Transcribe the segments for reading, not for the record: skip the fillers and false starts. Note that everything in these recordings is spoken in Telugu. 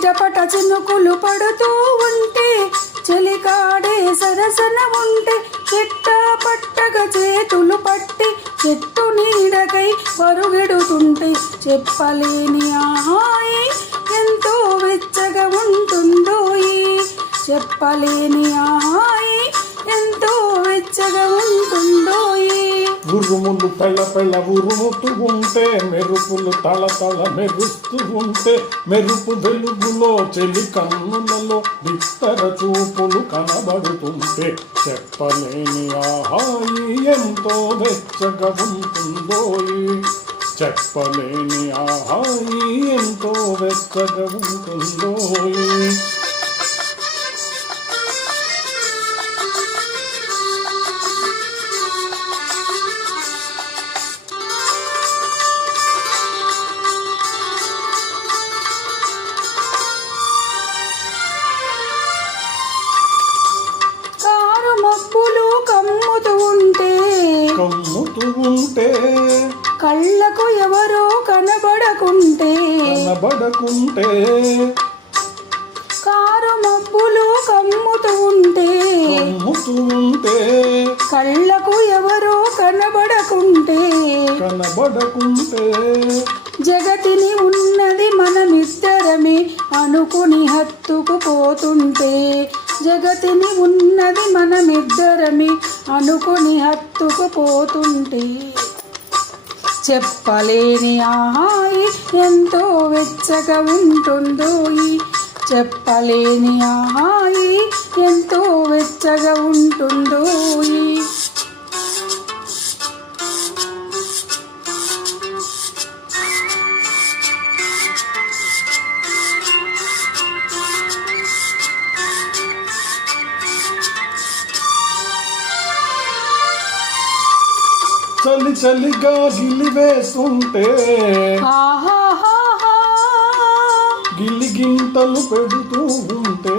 చిటపట చినుకులు పడుతూ ఉంటే చెలికాడే సరసన ఉంటే చెట్ట పట్టగా చేతులు పట్టి చెట్టు నీడకై పరుగెడుతుంటే చెప్పలేని ఆహాయి ఎంతో వెచ్చగా ఉంటుందోయి. చెప్పలేని ఆహాయి ఎంతో వెచ్చగా ఉంటుందోయి. ఉరుములు పెళ్ళ ఉరుముతూ ఉంటే మెరుపులు తళ మెరుస్తూ ఉంటే మెరుపు వెలుగులో చెలి కన్నులలో బిత్తర చూపులు కనబడుతుంటే చెప్పలేని ఆహాయి ఎంతో వెచ్చగా ఉంటుందోయి. చెప్పలేని ఆహాయి ఎంతో వెచ్చగా ఉంటుందోయి. కమ్ముతూ ఉంటే కళ్ళకు ఎవరో కనబడకుంటే కారు మబ్బులు కమ్ముతూ ఉంటే కళ్ళకు ఎవరో కనబడకుంటే జగతిని ఉన్నది మనమిద్దరమే అనుకుని హత్తుకుపోతుంటే జగతిని ఉన్నది మనమిద్దరమే అనుకుని హత్తుకుపోతుంటే చెప్పలేని ఆహాయి ఎంతో వెచ్చగా ఉంటుందోయి. చెప్పలేని ఆహాయి ఎంతో వెచ్చగా ఉంటుందోయి. చలిగా గిలివేస్తుంటే గిలిగింతలు పెడుతూ ఉంటే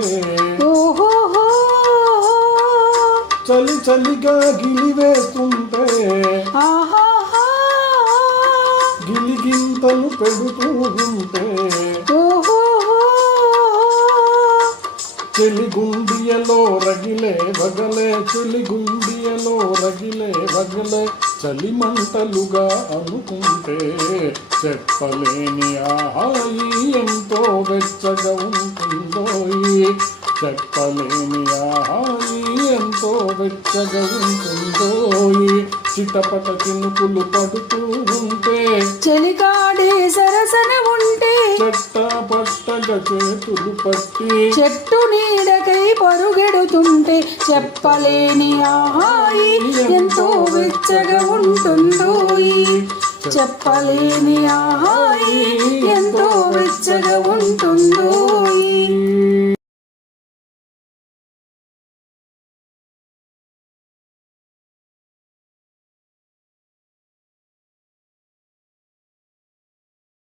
చలిగా గిలివేస్తుంటే గిలిగింతలు పెడుతూ ఉంటే చెలిగుండియలో రగిలే వగలే చెలిగుండియలో రగిలే వగలే చలిమంటలుగా అనుకుంటే చెప్పలేని ఆహాయి ఎంతో వెచ్చగా ఉంటుందోయి. చెప్పలేని ఆహాయి ఎంతో వెచ్చగా ఉంటుందోయి. చిటపట చినుకులు పడుతూ ఉంటే చెలికాడే సరసన ఉంటే చెట్ట పట్టగా చేతులు పట్టి చెట్టు నీడకై పరుగెడుతుంటే చెప్పలేని ఆహాయి ఎంతో వెచ్చగా ఉంటుందోయి. చెప్పలేని ఆహాయి ఎంతో వెచ్చగా ఉంటుందో.